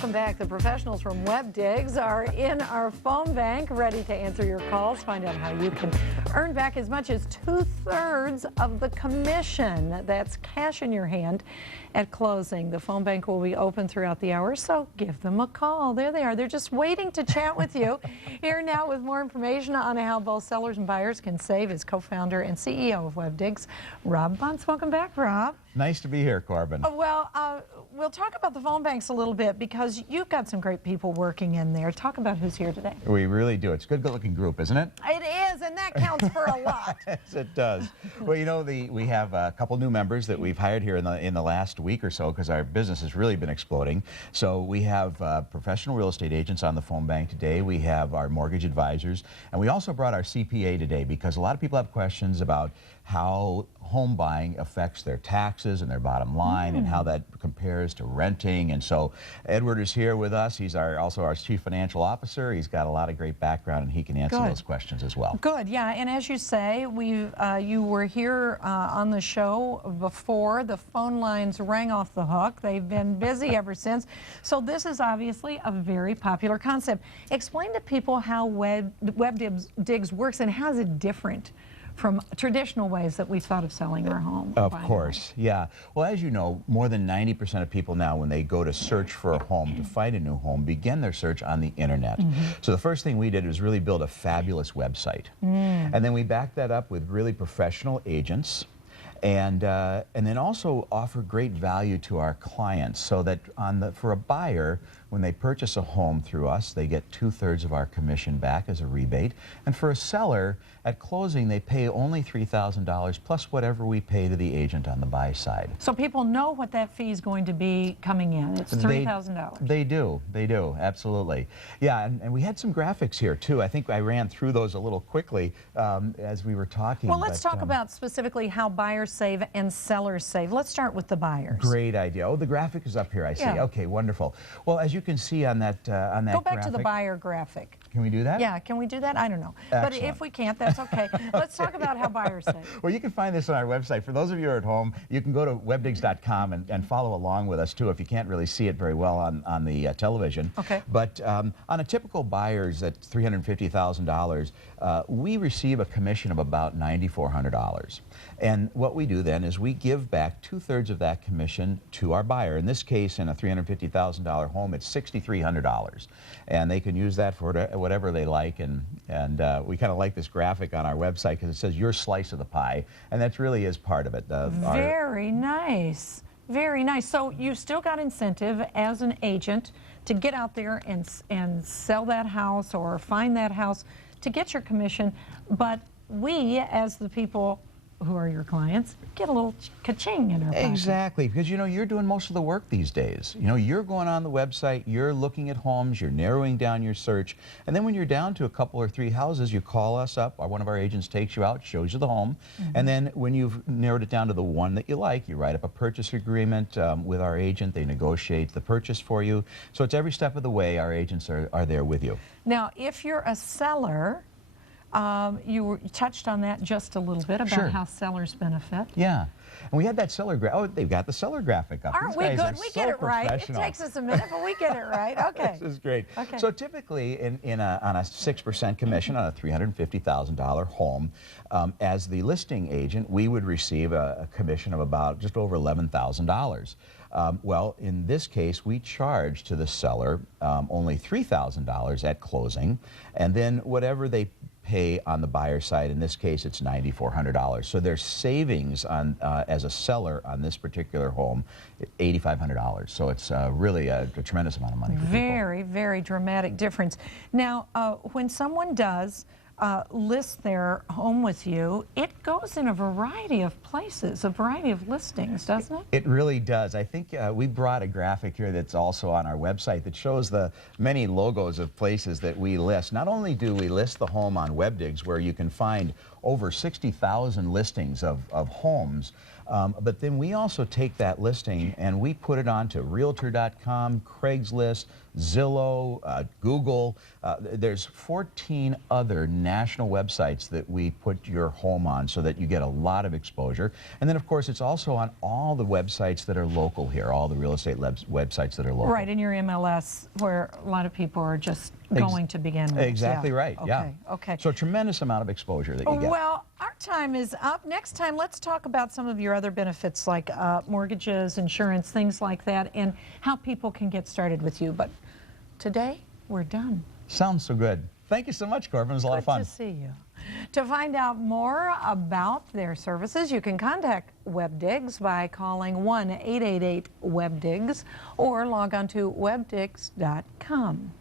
Welcome back. The professionals from Webdigs are in our phone bank, ready to answer your calls. Find out how you can earn back as much as 2/3 of the commission. That's cash in your hand at closing. The phone bank will be open throughout the hour, so give them a call. There they are. They're just waiting to chat with you. Here now with more information on how both sellers and buyers can save is co-founder and CEO of Webdigs, Rob Buntz. Welcome back, Rob. Nice to be here, Corbin. We'll talk about the phone banks a little bit because you've got some great people working in there. Talk about who's here today. We really do. It's a good-looking group, isn't it? It is, and that counts for a lot. Yes, it does. Well, you know, we have a couple new members that we've hired here in the last week or so because our business has really been exploding. So we have professional real estate agents on the phone bank today. We have our mortgage advisors, and we also brought our CPA today because a lot of people have questions about how home buying affects their taxes and their bottom line and how that compares to renting. And so Edward is here with us. He's also our chief financial officer. He's got a lot of great background and he can answer those questions as well. Good, yeah, and as you say, you were here on the show before. The phone lines rang off the hook. They've been busy ever since. So this is obviously a very popular concept. Explain to people how Webdigs works and how is it different from traditional ways that we thought of selling our home. Of course, yeah. Well, as you know, more than 90% of people now, when they go to search for a home, to find a new home, begin their search on the internet. So the first thing we did was really build a fabulous website. And then we backed that up with really professional agents. And then also offer great value to our clients so that for a buyer, when they purchase a home through us, they get 2/3 of our commission back as a rebate. And for a seller, at closing, they pay only $3,000 plus whatever we pay to the agent on the buy side. So people know what that fee is going to be coming in. It's $3,000. They do, absolutely. Yeah, and we had some graphics here too. I think I ran through those a little quickly as we were talking. Well, let's talk about specifically how buyers save and sellers save. Let's start with the buyers. Great idea. Oh, the graphic is up here, I see. Yeah. Okay, wonderful. Well, as you can see on that Go back to the buyer graphic. Can we do that? Yeah, can we do that? I don't know. Excellent. But if we can't, that's okay. Let's talk about how buyers save. Well, you can find this on our website. For those of you who are at home, you can go to webdigs.com and follow along with us, too, if you can't really see it very well on the television. Okay. But on a typical buyer's at $350,000, we receive a commission of about $9,400. And what we do then is we give back 2/3 of that commission to our buyer. In this case, in a $350,000 home, it's $6,300. And they can use that for whatever they like. And we kind of like this graphic on our website because it says your slice of the pie. And that really is part of it. Very nice. Very nice. So you still got incentive as an agent to get out there and sell that house or find that house to get your commission. But we, as the people who are your clients, get a little ka-ching in our pocket. Exactly, because you know, you're doing most of the work these days. You know, you're going on the website, you're looking at homes, you're narrowing down your search, and then when you're down to a couple or three houses, you call us up, or one of our agents takes you out, shows you the home, and then when you've narrowed it down to the one that you like, you write up a purchase agreement with our agent, they negotiate the purchase for you. So it's every step of the way, our agents are there with you. Now, if you're a seller, you touched on that just a little bit about how sellers benefit. Yeah. And we had that seller graphic. Oh, they've got the seller graphic up. Aren't we good? We get it right. It takes us a minute, but we get it right. Okay. This is great. Okay. So typically on a 6% commission on a $350,000 home, as the listing agent, we would receive a commission of about just over $11,000. Well, in this case, we charge to the seller only $3,000 at closing, and then whatever they pay on the buyer side, in this case it's $9,400. So their savings on as a seller on this particular home, $8,500. So it's really a tremendous amount of money for people. Very dramatic difference. Now, when someone does list their home with you, it goes in a variety of places, a variety of listings, doesn't it? It really does. I think we brought a graphic here that's also on our website that shows the many logos of places that we list. Not only do we list the home on Webdigs, where you can find over 60,000 listings of homes, but then we also take that listing and we put it onto Realtor.com, Craigslist, Zillow, Google. There's 14 other national websites that we put your home on so that you get a lot of exposure. And then, of course, it's also on all the websites that are local here, all the real estate websites that are local. Right, in your MLS, where a lot of people are just going to begin with. Exactly right, Okay, yeah. okay. So a tremendous amount of exposure that you get. Well, our time is up. Next time, let's talk about some of your other benefits like mortgages, insurance, things like that, and how people can get started with you. But today, we're done. Sounds so good. Thank you so much, Corbin. It was a lot of fun. Good to see you. To find out more about their services, you can contact Webdigs by calling 1-888-WEBDIGS or log on to webdigs.com.